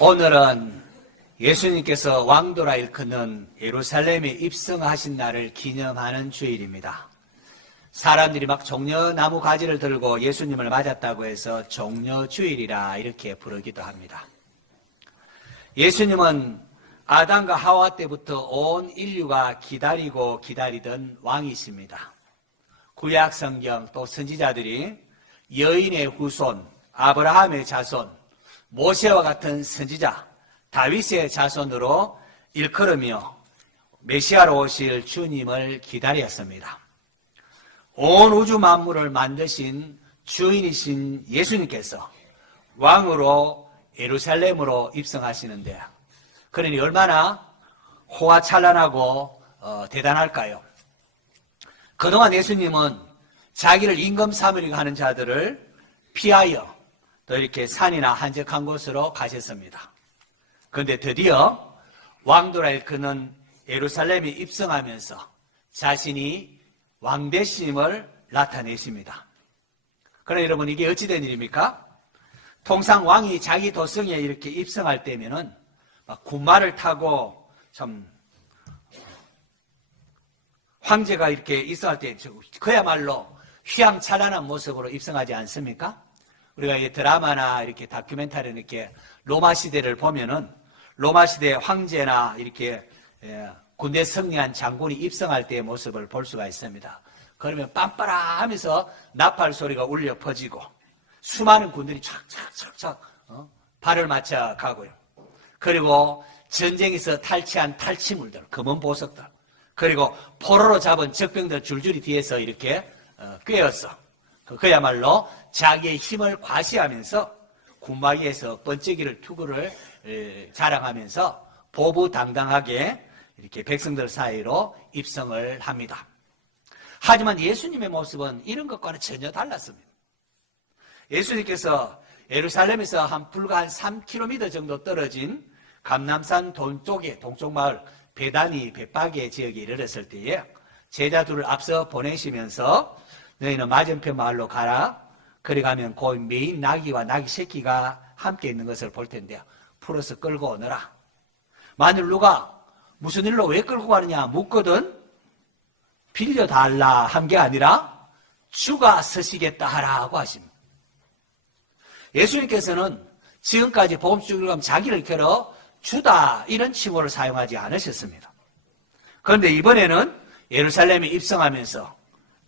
오늘은 예수님께서 왕도라 일컫는 예루살렘에 입성하신 날을 기념하는 주일입니다. 사람들이 막 종려나무 가지를 들고 예수님을 맞았다고 해서 종려주일이라 이렇게 부르기도 합니다. 예수님은 아담과 하와 때부터 온 인류가 기다리고 기다리던 왕이십니다. 구약 성경 또 선지자들이 여인의 후손, 아브라함의 자손, 모세와 같은 선지자, 다윗의 자손으로 일컬으며 메시아로 오실 주님을 기다렸습니다. 온 우주 만물을 만드신 주인이신 예수님께서 왕으로 예루살렘으로 입성하시는데, 그러니 얼마나 호화찬란하고 대단할까요? 그동안 예수님은 자기를 임금사무리가 하는 자들을 피하여 또 이렇게 산이나 한적한 곳으로 가셨습니다. 그런데 드디어 왕도라 일컫는 예루살렘에 입성하면서 자신이 왕되심을 나타내십니다. 그러나 여러분, 이게 어찌된 일입니까? 통상 왕이 자기 도성에 이렇게 입성할 때면은 막 군마를 타고 참 황제가 이렇게 입성할 때 그야말로 휘황찬란한 모습으로 입성하지 않습니까? 우리가 이 드라마나 이렇게 다큐멘터리 이렇게 로마 시대를 보면은 로마 시대 황제나 이렇게 군대 승리한 장군이 입성할 때의 모습을 볼 수가 있습니다. 그러면 빰빠라 하면서 나팔 소리가 울려 퍼지고 수많은 군들이 착착착착 발을 맞춰 가고요. 그리고 전쟁에서 탈취한 탈취물들, 검은 보석들, 그리고 포로로 잡은 적병들 줄줄이 뒤에서 이렇게 꿰어서 그야말로 자기의 힘을 과시하면서 군마기에서 번쩍이를 투구를 자랑하면서 보부당당하게 이렇게 백성들 사이로 입성을 합니다. 하지만 예수님의 모습은 이런 것과는 전혀 달랐습니다. 예수님께서 예루살렘에서 불과 한 3km 정도 떨어진 감람산 동쪽의 동쪽 마을 베다니 벳바게 지역에 이르렀을 때에 제자들을 앞서 보내시면서 너희는 맞은편 마을로 가라. 그리 가면 그 메인 나귀와 나귀 새끼가 함께 있는 것을 볼 텐데 풀어서 끌고 오너라. 만일 누가 무슨 일로 왜 끌고 가느냐 묻거든 빌려달라 한 게 아니라 주가 서시겠다 하라고 하십니다. 예수님께서는 지금까지 복음주의로 가면 자기를 겨뤄 주다 이런 칭호를 사용하지 않으셨습니다. 그런데 이번에는 예루살렘에 입성하면서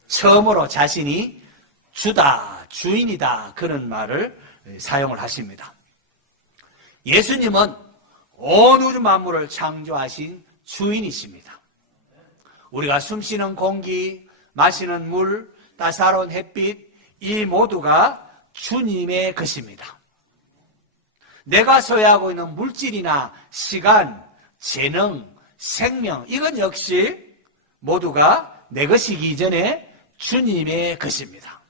처음으로 자신이 주다, 주인이다 그런 말을 사용을 하십니다. 예수님은 온 우주 만물을 창조하신 주인이십니다. 우리가 숨쉬는 공기, 마시는 물, 따사로운 햇빛 이 모두가 주님의 것입니다. 내가 소유하고 있는 물질이나 시간, 재능, 생명 이건 역시 모두가 내 것이기 이전에 주님의 것입니다.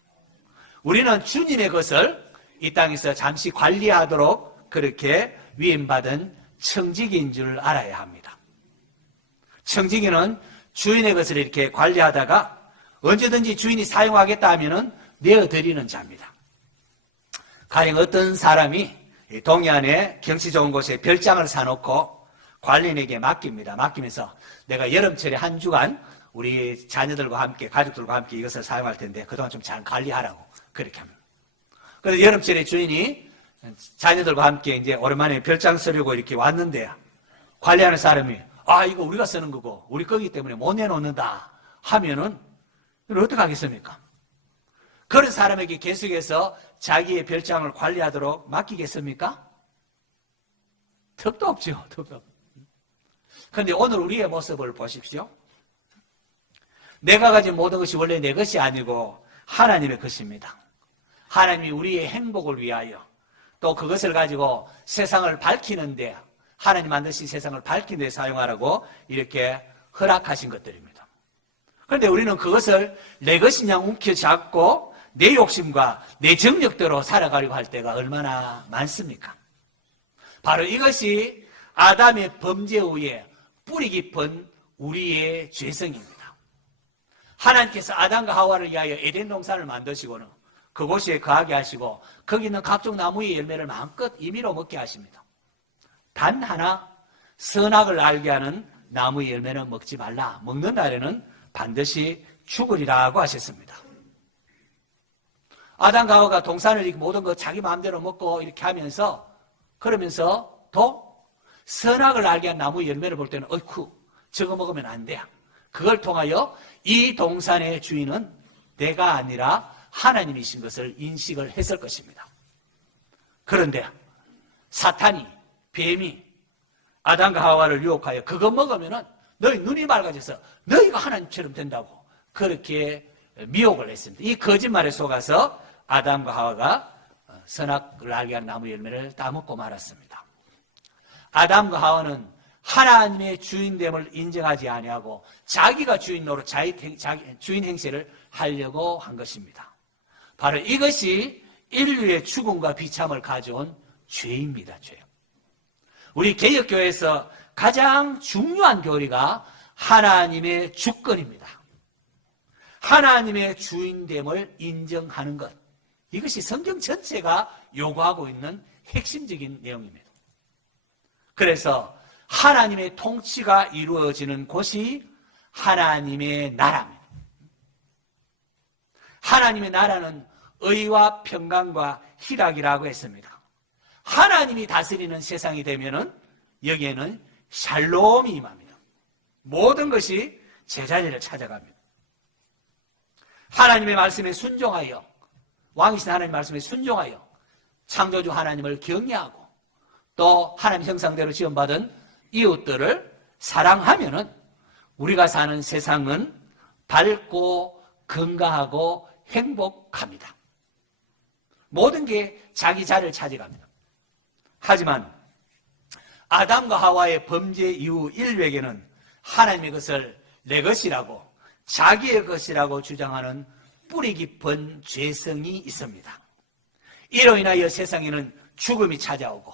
우리는 주님의 것을 이 땅에서 잠시 관리하도록 그렇게 위임받은 청지기인 줄 알아야 합니다. 청지기는 주인의 것을 이렇게 관리하다가 언제든지 주인이 사용하겠다 하면은 내어드리는 자입니다. 가령 어떤 사람이 동해안에 경치 좋은 곳에 별장을 사놓고 관리인에게 맡깁니다. 맡기면서 내가 여름철에 한 주간 우리 자녀들과 함께 가족들과 함께 이것을 사용할 텐데 그동안 좀 잘 관리하라고 그렇게 합니다. 그래서 여름철에 주인이 자녀들과 함께 이제 오랜만에 별장 쓰려고 이렇게 왔는데 관리하는 사람이 이거 우리가 쓰는 거고 우리 거기 때문에 못 내놓는다 하면은 이걸 어떻게 하겠습니까? 그런 사람에게 계속해서 자기의 별장을 관리하도록 맡기겠습니까? 턱도 없죠. 턱도 없죠. 그런데 오늘 우리의 모습을 보십시오. 내가 가진 모든 것이 원래 내 것이 아니고 하나님의 것입니다. 하나님이 우리의 행복을 위하여 또 그것을 가지고 세상을 밝히는데 하나님 만드신 세상을 밝히는 데 사용하라고 이렇게 허락하신 것들입니다. 그런데 우리는 그것을 내 것이냐 움켜잡고 내 욕심과 내 정력대로 살아가려고 할 때가 얼마나 많습니까? 바로 이것이 아담의 범죄 후에 뿌리 깊은 우리의 죄성입니다. 하나님께서 아담과 하와를 위하여 에덴 동산을 만드시고는 그곳에 거하게 하시고 거기 있는 각종 나무의 열매를 마음껏 임의로 먹게 하십니다. 단 하나 선악을 알게 하는 나무 열매는 먹지 말라. 먹는 날에는 반드시 죽으리라고 하셨습니다. 아담과 하와가 동산을 이렇게 모든 거 자기 마음대로 먹고 이렇게 하면서 그러면서 또 선악을 알게 한 나무 열매를 볼 때는 어이쿠 저거 먹으면 안 돼. 그걸 통하여 이 동산의 주인은 내가 아니라 하나님이신 것을 인식을 했을 것입니다. 그런데 사탄이 뱀이 아담과 하와를 유혹하여 그거 먹으면은 너희 눈이 맑아져서 너희가 하나님처럼 된다고 그렇게 미혹을 했습니다. 이 거짓말에 속아서 아담과 하와가 선악을 알게 한 나무 열매를 따먹고 말았습니다. 아담과 하와는 하나님의 주인됨을 인정하지 아니하고 자기가 주인 노릇, 자기 주인 행세를 하려고 한 것입니다. 바로 이것이 인류의 죽음과 비참을 가져온 죄입니다. 죄. 우리 개혁교회에서 가장 중요한 교리가 하나님의 주권입니다. 하나님의 주인됨을 인정하는 것. 이것이 성경 전체가 요구하고 있는 핵심적인 내용입니다. 그래서 하나님의 통치가 이루어지는 곳이 하나님의 나라입니다. 하나님의 나라는 의와 평강과 희락이라고 했습니다. 하나님이 다스리는 세상이 되면은 여기에는 샬롬이 임합니다. 모든 것이 제자리를 찾아갑니다. 하나님의 말씀에 순종하여 왕이신 하나님의 말씀에 순종하여 창조주 하나님을 경외하고 또 하나님 형상대로 지원받은 이웃들을 사랑하면은 우리가 사는 세상은 밝고 건강하고 행복합니다. 모든 게 자기 자리를 차지합니다. 하지만 아담과 하와의 범죄 이후 인류에게는 하나님의 것을 내 것이라고 자기의 것이라고 주장하는 뿌리 깊은 죄성이 있습니다. 이로 인하여 세상에는 죽음이 찾아오고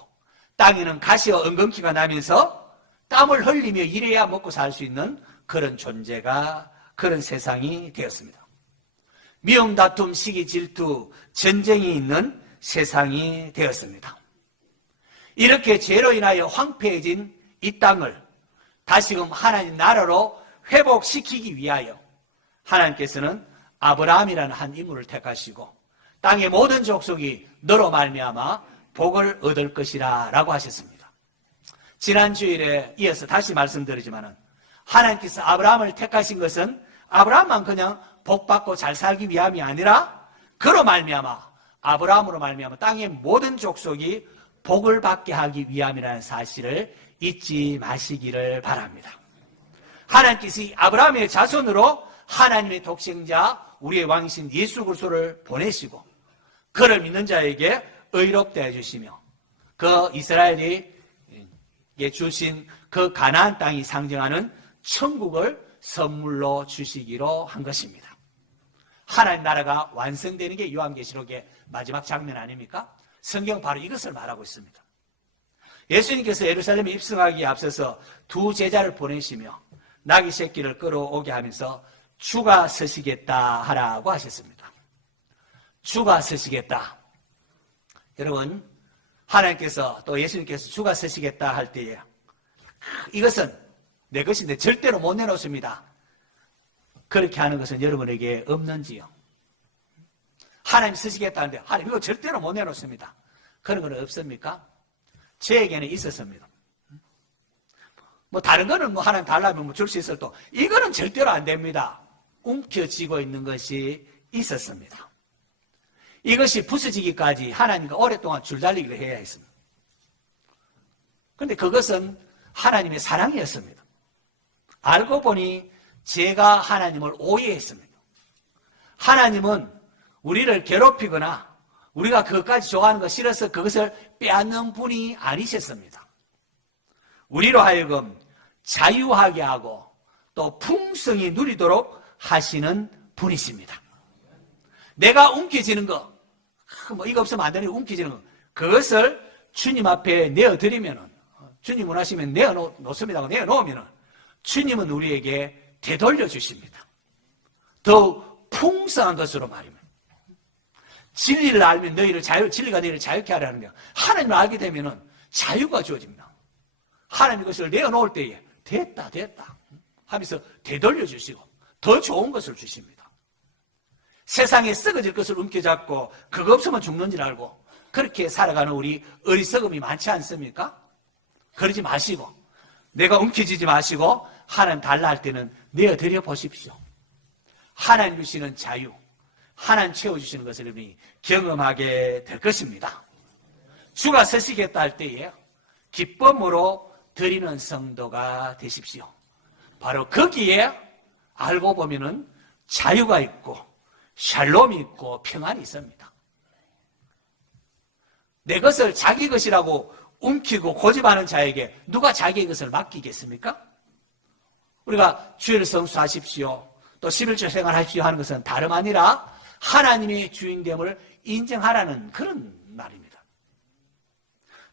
땅에는 가시와 엉겅퀴가 나면서 땀을 흘리며 일해야 먹고 살 수 있는 그런 존재가 그런 세상이 되었습니다. 미움, 다툼, 시기, 질투, 전쟁이 있는 세상이 되었습니다. 이렇게 죄로 인하여 황폐해진 이 땅을 다시금 하나님 나라로 회복시키기 위하여 하나님께서는 아브라함이라는 한 인물을 택하시고 땅의 모든 족속이 너로 말미암아 복을 얻을 것이라 라고 하셨습니다. 지난 주일에 이어서 다시 말씀드리지만 하나님께서 아브라함을 택하신 것은 아브라함만 그냥 복받고 잘 살기 위함이 아니라 그로 말미암아 아브라함으로 말미암아 땅의 모든 족속이 복을 받게 하기 위함이라는 사실을 잊지 마시기를 바랍니다. 하나님께서 이 아브라함의 자손으로 하나님의 독생자 우리의 왕이신 예수 그리스도를 보내시고 그를 믿는 자에게 의롭게 해주시며 그 이스라엘이 주신 그 가나안 땅이 상징하는 천국을 선물로 주시기로 한 것입니다. 하나님 나라가 완성되는 게 요한계시록의 마지막 장면 아닙니까? 성경 바로 이것을 말하고 있습니다. 예수님께서 예루살렘에 입성하기에 앞서서 두 제자를 보내시며 나귀 새끼를 끌어오게 하면서 주가 서시겠다 하라고 하셨습니다. 주가 서시겠다. 여러분, 하나님께서 또 예수님께서 주가 서시겠다 할 때에 이것은 내 것인데 절대로 못 내놓습니다. 그렇게 하는 것은 여러분에게 없는지요? 하나님 서시겠다는데 하나님 이거 절대로 못 내놓습니다. 그런 건 없습니까? 저에게는 있었습니다. 뭐 다른 거는 뭐 하나님 달라면 뭐 줄 수 있을 또 이거는 절대로 안 됩니다. 움켜쥐고 있는 것이 있었습니다. 이것이 부서지기까지 하나님과 오랫동안 줄달리기를 해야 했습니다. 그런데 그것은 하나님의 사랑이었습니다. 알고 보니 제가 하나님을 오해했습니다. 하나님은 우리를 괴롭히거나 우리가 그것까지 좋아하는 거 싫어서 그것을 빼앗는 분이 아니셨습니다. 우리로 하여금 자유하게 하고 또 풍성히 누리도록 하시는 분이십니다. 내가 움켜쥐는 거, 뭐 이거 없으면 안 되는 움켜쥐는 거, 그것을 주님 앞에 내어드리면은, 주님 원하시면 내어놓습니다. 내어놓으면은, 주님은 우리에게 되돌려 주십니다. 더욱 풍성한 것으로 말입니다. 진리를 알면 진리가 너희를 자유케 하라는 거예요. 하나님을 알게 되면은 자유가 주어집니다. 하나님 것을 내어놓을 때에 됐다 하면서 되돌려 주시고 더 좋은 것을 주십니다. 세상에 썩어질 것을 움켜잡고 그거 없으면 죽는 줄 알고 그렇게 살아가는 우리 어리석음이 많지 않습니까? 그러지 마시고 내가 움켜쥐지 마시고 하나님 달라 할 때는 내어드려 보십시오. 하나님 주시는 자유, 하나님 채워주시는 것을 여러분이 경험하게 될 것입니다. 주가 서시겠다 할 때에 기쁨으로 드리는 성도가 되십시오. 바로 거기에 알고 보면은 자유가 있고 샬롬이 있고 평안이 있습니다. 내 것을 자기 것이라고 움키고 고집하는 자에게 누가 자기의 것을 맡기겠습니까? 우리가 주일을 성수하십시오. 또 11조 생활하십시오 하는 것은 다름 아니라 하나님의 주인됨을 인정하라는 그런 말입니다.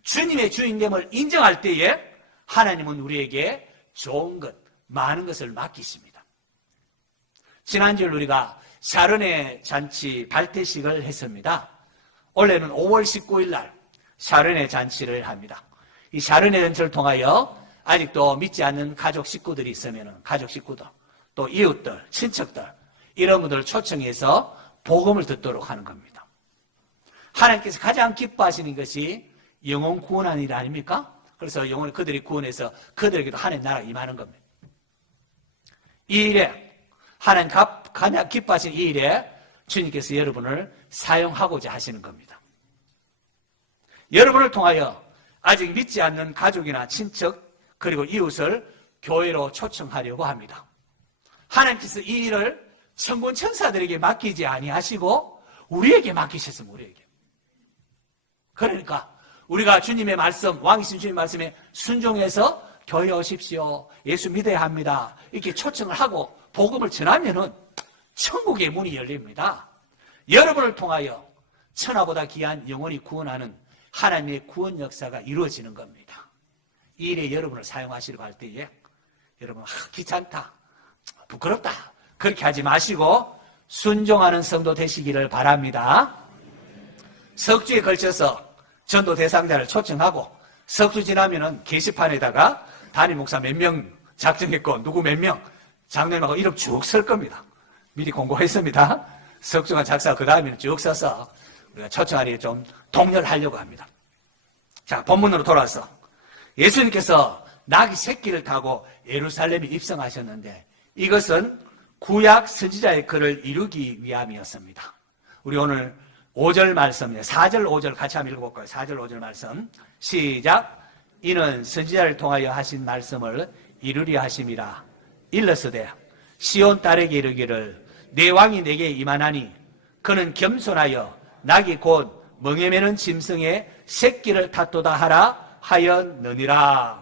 주님의 주인됨을 인정할 때에 하나님은 우리에게 좋은 것, 많은 것을 맡기십니다. 지난주에 우리가 샤론의 잔치 발대식을 했습니다. 올해는 5월 19일 날 샤론의 잔치를 합니다. 이 샤론의 잔치를 통하여 아직도 믿지 않는 가족 식구들이 있으면 가족 식구들, 또 이웃들, 친척들 이런 분들을 초청해서 복음을 듣도록 하는 겁니다. 하나님께서 가장 기뻐하시는 것이 영혼 구원하는 일 아닙니까? 그래서 영혼을 그들이 구원해서 그들에게도 하나님 나라가 임하는 겁니다. 이 일에 하나님 가장 기뻐하시는 이 일에 주님께서 여러분을 사용하고자 하시는 겁니다. 여러분을 통하여 아직 믿지 않는 가족이나 친척 그리고 이웃을 교회로 초청하려고 합니다. 하나님께서 이 일을 천군 천사들에게 맡기지 아니하시고 우리에게 맡기셨습니다. 우리에게. 그러니까 우리가 주님의 말씀, 왕이신 주님의 말씀에 순종해서 교회 오십시오. 예수 믿어야 합니다. 이렇게 초청을 하고 복음을 전하면은 천국의 문이 열립니다. 여러분을 통하여 천하보다 귀한 영혼이 구원하는 하나님의 구원 역사가 이루어지는 겁니다. 이 일에 여러분을 사용하시려고 할 때에 여러분 귀찮다, 부끄럽다 그렇게 하지 마시고 순종하는 성도 되시기를 바랍니다. 석주에 걸쳐서 전도 대상자를 초청하고 석주 지나면은 게시판에다가 담임 목사 몇 명 작정했고 누구 몇 명 장로님하고 이름 쭉 쓸 겁니다. 미리 공고했습니다. 석주가 작사 그 다음에는 쭉 써서 우리가 초청하기에 좀 독려하려고 합니다. 자, 본문으로 돌아와서 예수님께서 나귀 새끼를 타고 예루살렘에 입성하셨는데 이것은 구약 선지자의 글을 이루기 위함이었습니다. 우리 오늘 5절 말씀이에요. 4절 5절 같이 한번 읽어볼까요? 4절 5절 말씀 시작. 이는 선지자를 통하여 하신 말씀을 이루려 하심이라. 일러서되 시온 딸에게 이르기를 내 왕이 내게 임하나니 그는 겸손하여 낙이 곧 멍에 매는 짐승의 새끼를 탔도다 하라 하였느니라.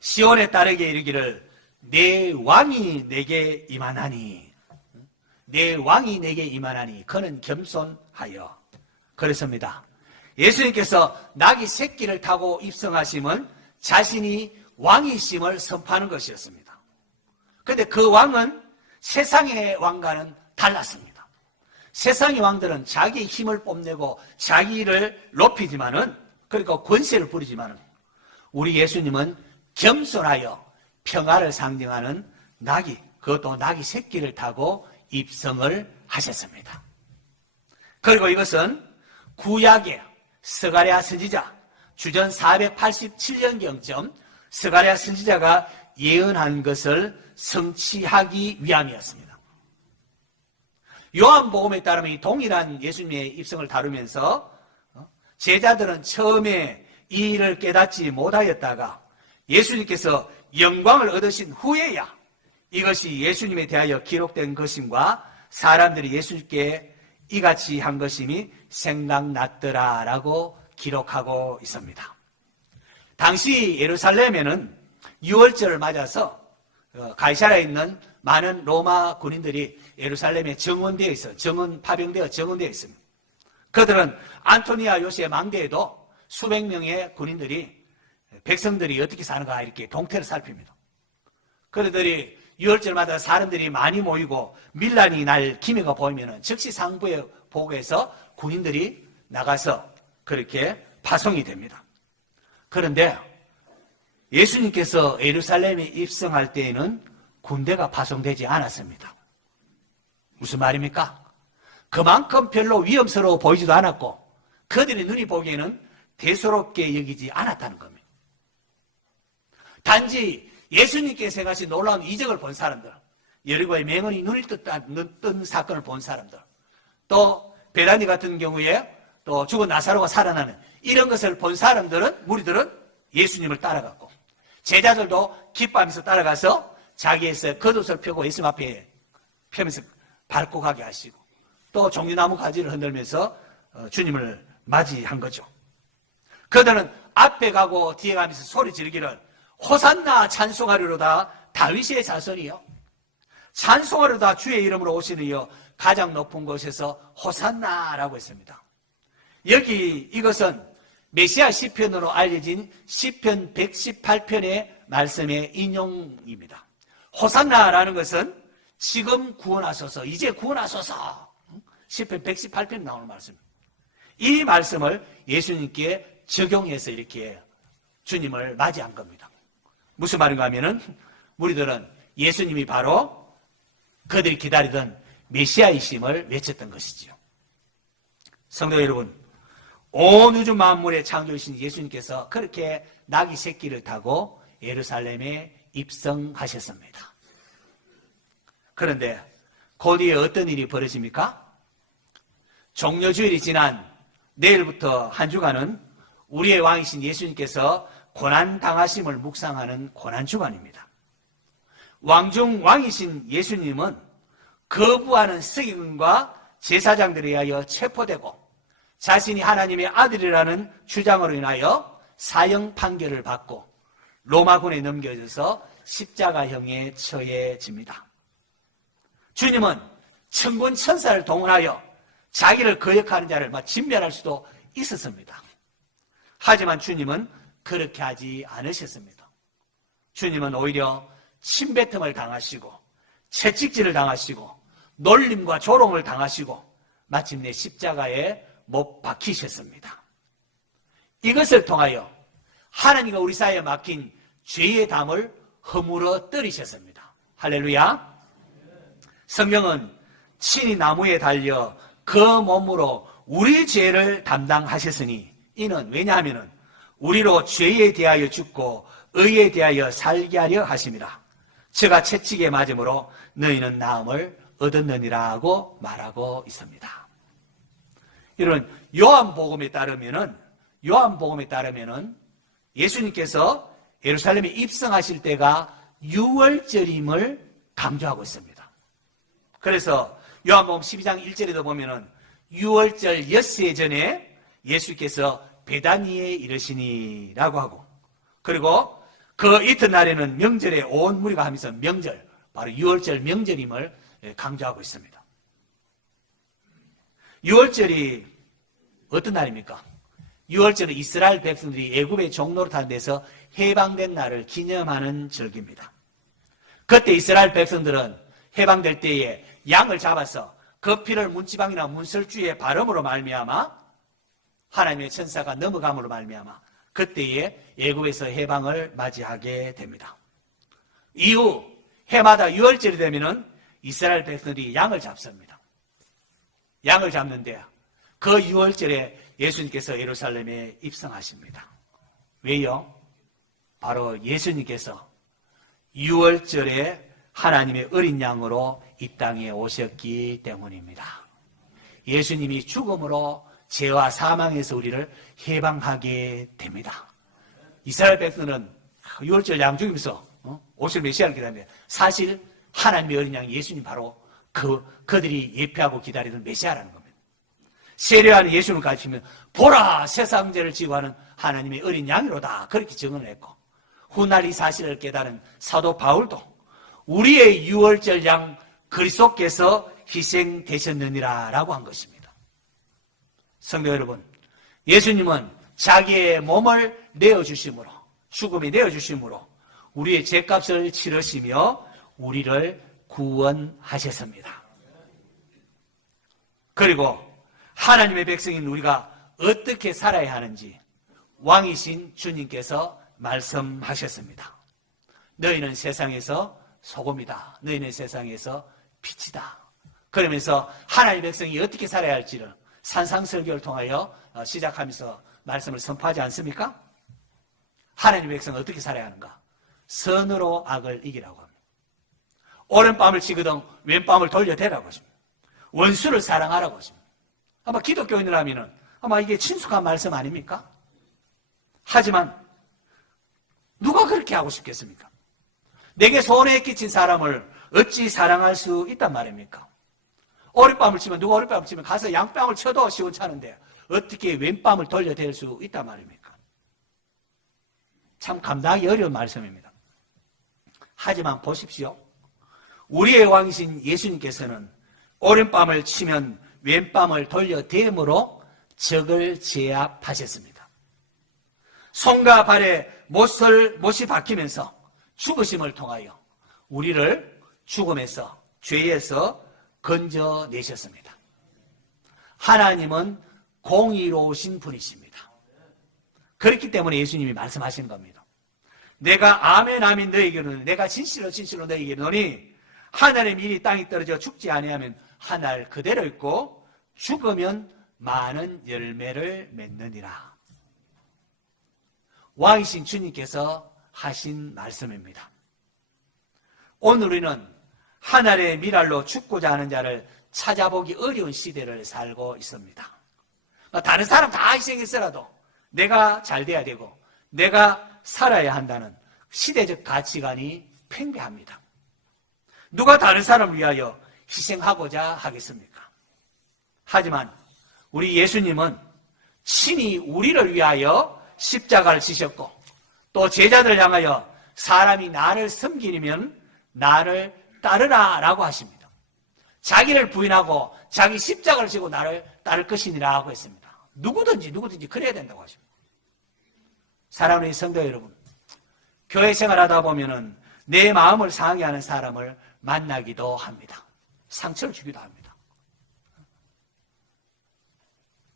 시온의 딸에게 이르기를 내 왕이 내게 임하나니 내 왕이 내게 임하나니 그는 겸손하여. 그렇습니다. 예수님께서 낙이 새끼를 타고 입성하심은 자신이 왕이심을 선포하는 것이었습니다. 그런데 그 왕은 세상의 왕과는 달랐습니다. 세상의 왕들은 자기의 힘을 뽐내고 자기를 높이지만은 그러니까 권세를 부리지만은 우리 예수님은 겸손하여 평화를 상징하는 낙이, 그것도 낙이 새끼를 타고 입성을 하셨습니다. 그리고 이것은 구약의 스가랴 선지자 주전 487년경쯤 스가랴 선지자가 예언한 것을 성취하기 위함이었습니다. 요한복음에 따르면 이 동일한 예수님의 입성을 다루면서 제자들은 처음에 이 일을 깨닫지 못하였다가 예수님께서 영광을 얻으신 후에야 이것이 예수님에 대하여 기록된 것임과 사람들이 예수님께 이같이 한 것임이 생각났더라라고 기록하고 있습니다. 당시 예루살렘에는 유월절을 맞아서 가이사랴에 있는 많은 로마 군인들이 예루살렘에 정원되어 있어요. 파병되어 정원되어 있습니다. 그들은 안토니아 요새 망대에도 수백 명의 군인들이 백성들이 어떻게 사는가 이렇게 동태를 살핍니다. 그들이 유월절마다 사람들이 많이 모이고 밀란이 날 기미가 보이면 즉시 상부에 보고해서 군인들이 나가서 그렇게 파송이 됩니다. 그런데 예수님께서 예루살렘에 입성할 때에는 군대가 파송되지 않았습니다. 무슨 말입니까? 그만큼 별로 위험스러워 보이지도 않았고 그들의 눈이 보기에는 대수롭게 여기지 않았다는 겁니다. 단지 예수님께서 행하신 놀라운 이적을 본 사람들, 여리고의 맹인이 눈을 뜬 사건을 본 사람들, 또 베다니 같은 경우에 또 죽은 나사로가 살아나는 이런 것을 본 사람들은, 무리들은 예수님을 따라갔고, 제자들도 기뻐하면서 따라가서 자기에서 겉옷을 펴고 예수님 앞에 펴면서 밟고 가게 하시고, 또 종려나무 가지를 흔들면서 주님을 맞이한 거죠. 그들은 앞에 가고 뒤에 가면서 소리 지르기를 호산나 찬송하리로다 다윗의 자손이요, 찬송하리로다 주의 이름으로 오시는 이여 가장 높은 곳에서 호산나라고 했습니다. 여기 이것은 메시아 시편으로 알려진 시편 118편의 말씀의 인용입니다. 호산나라는 것은 지금 구원하소서, 이제 구원하소서, 시편 118편 나오는 말씀입니다. 이 말씀을 예수님께 적용해서 이렇게 주님을 맞이한 겁니다. 무슨 말인가 하면은 우리들은 예수님이 바로 그들이 기다리던 메시아이심을 외쳤던 것이지요. 성도 여러분, 온 우주 만물의 창조이신 예수님께서 그렇게 나귀 새끼를 타고 예루살렘에 입성하셨습니다. 그런데 그 뒤에 어떤 일이 벌어집니까? 종려주일이 지난 내일부터 한 주간은 우리의 왕이신 예수님께서 고난당하심을 묵상하는 고난주간입니다. 왕중 왕이신 예수님은 거부하는 서기관과 제사장들에 의하여 체포되고 자신이 하나님의 아들이라는 주장으로 인하여 사형 판결을 받고 로마군에 넘겨져서 십자가형에 처해집니다. 주님은 천군 천사를 동원하여 자기를 거역하는 자를 진멸할 수도 있었습니다. 하지만 주님은 그렇게 하지 않으셨습니다. 주님은 오히려 침뱉음을 당하시고 채찍질을 당하시고 놀림과 조롱을 당하시고 마침내 십자가에 못 박히셨습니다. 이것을 통하여 하나님과 우리 사이에 막힌 죄의 담을 허물어 떨이셨습니다. 할렐루야. 성경은 친히 나무에 달려 그 몸으로 우리 죄를 담당하셨으니 이는 왜냐하면 우리로 죄에 대하여 죽고 의에 대하여 살게 하려 하심이라. 저가 채찍에 맞음으로 너희는 나음을 얻었느니라고 말하고 있습니다. 이런 요한복음에 따르면은 예수님께서 예루살렘에 입성하실 때가 6월절임을 강조하고 있습니다. 그래서 요한복음 12장 1절에도 보면은 6월절 엿새 전에 예수께서 베다니에 이르시니라고 하고, 그리고 그 이튿날에는 명절에 온 무리가 하면서 명절, 바로 6월절 명절임을 강조하고 있습니다. 6월절이 어떤 날입니까? 6월절은 이스라엘 백성들이 애굽의 종노릇하는 데서 해방된 날을 기념하는 절기입니다. 그때 이스라엘 백성들은 해방될 때에 양을 잡아서 그 피를 문지방이나 문설주에 바름으로 말미암아 하나님의 천사가 넘어감으로 말미암아 그때에 애굽에서 해방을 맞이하게 됩니다. 이후 해마다 6월절이 되면은 이스라엘 백성들이 양을 잡습니다. 양을 잡는데 그 6월절에 예수님께서 예루살렘에 입성하십니다. 왜요? 바로 예수님께서 6월절에 하나님의 어린 양으로 이 땅에 오셨기 때문입니다. 예수님이 죽음으로 죄와 사망에서 우리를 해방하게 됩니다. 이스라엘 백성은 6월절 양 죽이면서 오실 메시아를 기다립니다. 사실 하나님의 어린 양 예수님 바로 그들이 예표하고 기다리던 메시아라는 겁니다. 세례하는 예수를 가르치면 보라 세상 죄를 지고 하는 하나님의 어린 양이로다, 그렇게 증언을 했고, 훗날 이 사실을 깨달은 사도 바울도 우리의 6월절 양 그리스도께서 희생되셨느니라 라고 한 것입니다. 성도 여러분, 예수님은 자기의 몸을 내어주심으로, 죽음에 내어주심으로 우리의 죄값을 치르시며 우리를 구원하셨습니다. 그리고 하나님의 백성인 우리가 어떻게 살아야 하는지 왕이신 주님께서 말씀하셨습니다. 너희는 세상에서 소금이다. 너희는 세상에서 빛이다. 그러면서 하나님의 백성이 어떻게 살아야 할지를 산상설교를 통하여 시작하면서 말씀을 선포하지 않습니까? 하나님의 백성은 어떻게 살아야 하는가? 선으로 악을 이기라고 합니다. 오른밤을 치거든 왼밤을 돌려대라고 하십니다. 원수를 사랑하라고 하십니다. 아마 기독교인이라면 아마 이게 친숙한 말씀 아닙니까? 하지만 누가 그렇게 하고 싶겠습니까? 내게 손해 끼친 사람을 어찌 사랑할 수 있단 말입니까? 오른밤을 치면 누가 오른밤을 치면 가서 양뺨을 쳐도 시원찮은데 어떻게 왼밤을 돌려댈 수 있단 말입니까? 참 감당하기 어려운 말씀입니다. 하지만 보십시오. 우리의 왕이신 예수님께서는 오른밤을 치면 왼밤을 돌려댐으로 적을 제압하셨습니다. 손과 발에 못이 박히면서 죽으심을 통하여 우리를 죽음에서 죄에서 건져내셨습니다. 하나님은 공의로우신 분이십니다. 그렇기 때문에 예수님이 말씀하신 겁니다. 내가 아멘 아멘 너에게 이르노니 내가 진실로 진실로 너에게 이르노니 하늘의 밀이 땅에 떨어져 죽지 아니하면 하늘 그대로 있고 죽으면 많은 열매를 맺느니라. 왕이신 주님께서 하신 말씀입니다. 오늘 우리는 하늘의 밀알로 죽고자 하는 자를 찾아보기 어려운 시대를 살고 있습니다. 다른 사람 다 희생했어라도 내가 잘 돼야 되고 내가 살아야 한다는 시대적 가치관이 팽배합니다. 누가 다른 사람을 위하여 희생하고자 하겠습니까? 하지만 우리 예수님은 친히 우리를 위하여 십자가를 지셨고 또 제자들을 향하여 사람이 나를 섬기면 나를 따르라 라고 하십니다. 자기를 부인하고 자기 십자가를 지고 나를 따를 것이니라 하고 했습니다. 누구든지 그래야 된다고 하십니다. 사랑하는 성도 여러분, 교회 생활하다 보면은 내 마음을 상하게 하는 사람을 만나기도 합니다. 상처를 주기도 합니다.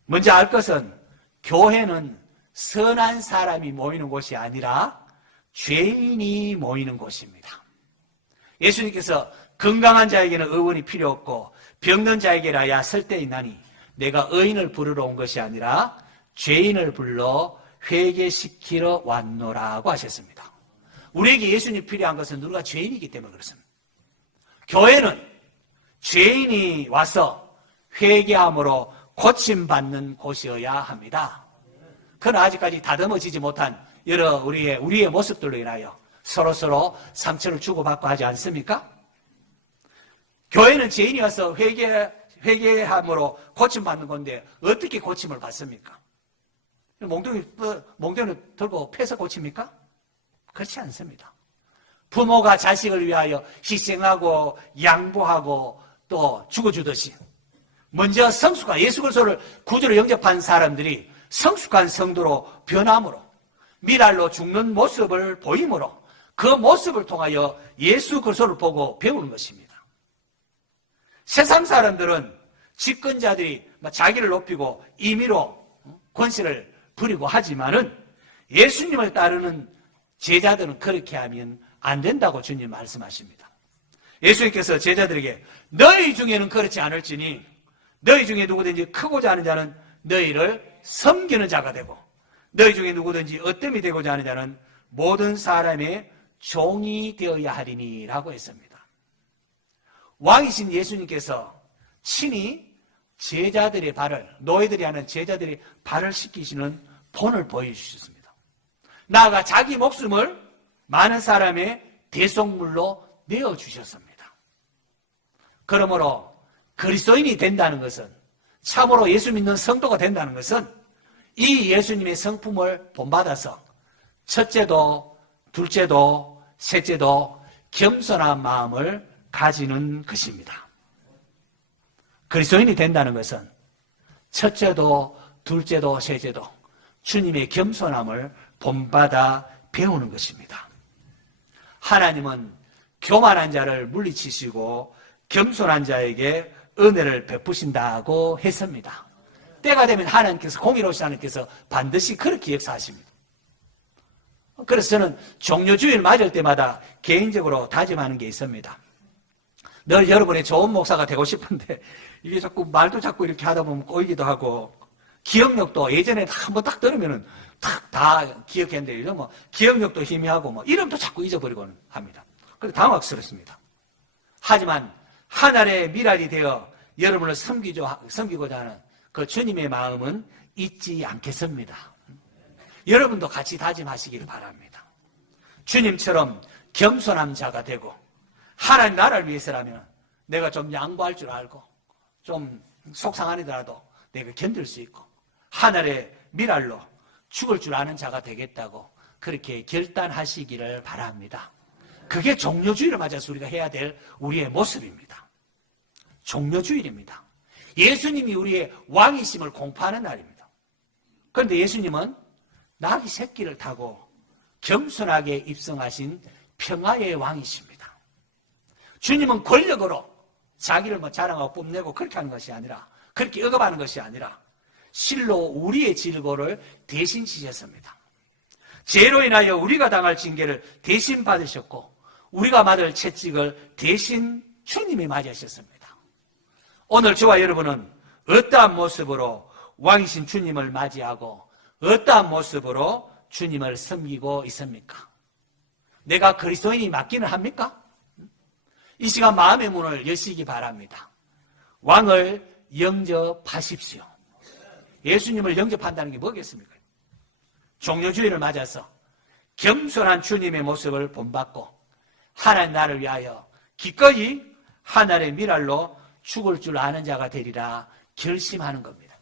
먼저 알 것은 교회는 선한 사람이 모이는 곳이 아니라 죄인이 모이는 곳입니다. 예수님께서 건강한 자에게는 의원이 필요 없고 병든 자에게라야 쓸데있나니 내가 의인을 부르러 온 것이 아니라 죄인을 불러 회개시키러 왔노라고 하셨습니다. 우리에게 예수님이 필요한 것은 우리가 죄인이기 때문에 그렇습니다. 교회는 죄인이 와서 회개함으로 고침받는 곳이어야 합니다. 그러나 아직까지 다듬어지지 못한 여러 우리의 모습들로 인하여 서로 상처를 주고받고 하지 않습니까? 교회는 죄인이 와서 회개함으로 고침받는 건데 어떻게 고침을 받습니까? 몽둥이를 들고 패서 고칩니까? 그렇지 않습니다. 부모가 자식을 위하여 희생하고 양보하고 또 죽어주듯이 먼저 성숙한 예수 그리스도를 구주로 영접한 사람들이 성숙한 성도로 변함으로 밀알로 죽는 모습을 보임으로 그 모습을 통하여 예수 그리스도를 보고 배우는 것입니다. 세상 사람들은 집권자들이 자기를 높이고 임의로 권세를 부리고 하지만은 예수님을 따르는 제자들은 그렇게 하면 안 된다고 주님 말씀하십니다. 예수님께서 제자들에게 너희 중에는 그렇지 않을지니 너희 중에 누구든지 크고자 하는 자는 너희를 섬기는 자가 되고 너희 중에 누구든지 어뜸이 되고자 하는 자는 모든 사람의 종이 되어야 하리니 라고 했습니다. 왕이신 예수님께서 친히 제자들의 발을 노예들이 하는 제자들의 발을 씻기시는 본을 보여주셨습니다. 나아가 자기 목숨을 많은 사람의 대속물로 내어주셨습니다. 그러므로 그리스도인이 된다는 것은 참으로 예수 믿는 성도가 된다는 것은 이 예수님의 성품을 본받아서 첫째도 둘째도 셋째도 겸손한 마음을 가지는 것입니다. 그리스도인이 된다는 것은 첫째도 둘째도 셋째도 주님의 겸손함을 본받아 배우는 것입니다. 하나님은 교만한 자를 물리치시고 겸손한 자에게 은혜를 베푸신다고 했습니다. 때가 되면 하나님께서 공의로우신 하나님께서 반드시 그렇게 역사하십니다. 그래서 저는 종료주일 맞을 때마다 개인적으로 다짐하는 게 있습니다. 늘 여러분의 좋은 목사가 되고 싶은데 이게 자꾸 말도 자꾸 이렇게 하다 보면 꼬이기도 하고 기억력도 예전에 한번 딱 들으면은 다 기억했는데 이런 뭐 기억력도 희미하고 뭐 이름도 자꾸 잊어버리곤 합니다. 그래서 당황스럽습니다. 하지만 하늘의 미랄이 되어 여러분을 섬기고자 하는 그 주님의 마음은 잊지 않겠습니다. 여러분도 같이 다짐하시길 바랍니다. 주님처럼 겸손한 자가 되고 하나님 나라를 위해서라면 내가 좀 양보할 줄 알고 좀 속상하더라도 내가 견딜 수 있고 하늘의 미랄로 죽을 줄 아는 자가 되겠다고 그렇게 결단하시기를 바랍니다. 그게 종료주일을 맞아서 우리가 해야 될 우리의 모습입니다. 종료주일입니다. 예수님이 우리의 왕이심을 공포하는 날입니다. 그런데 예수님은 나귀 새끼를 타고 겸손하게 입성하신 평화의 왕이십니다. 주님은 권력으로 자기를 자랑하고 뽐내고 그렇게 하는 것이 아니라 그렇게 억압하는 것이 아니라 실로 우리의 질고를 대신 지셨습니다. 죄로 인하여 우리가 당할 징계를 대신 받으셨고 우리가 받을 채찍을 대신 주님이 맞으셨습니다. 오늘 저와 여러분은 어떠한 모습으로 왕이신 주님을 맞이하고 어떠한 모습으로 주님을 섬기고 있습니까? 내가 그리스도인이 맞기는 합니까? 이 시간 마음의 문을 여시기 바랍니다. 왕을 영접하십시오. 예수님을 영접한다는 게 뭐겠습니까? 종료주일을 맞아서 겸손한 주님의 모습을 본받고 하나님 나를 위하여 기꺼이 하늘의 미랄로 죽을 줄 아는 자가 되리라 결심하는 겁니다.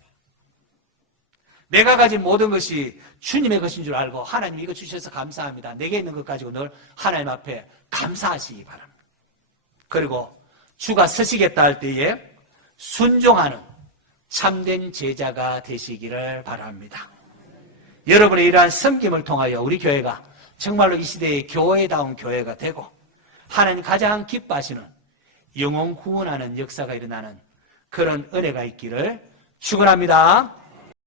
내가 가진 모든 것이 주님의 것인 줄 알고 하나님 이거 주셔서 감사합니다. 내게 있는 것 가지고 늘 하나님 앞에 감사하시기 바랍니다. 그리고 주가 서시겠다 할 때에 순종하는 참된 제자가 되시기를 바랍니다. 여러분의 이러한 섬김을 통하여 우리 교회가 정말로 이 시대의 교회다운 교회가 되고 하나님 가장 기뻐하시는 영혼 구원하는 역사가 일어나는 그런 은혜가 있기를 축원합니다.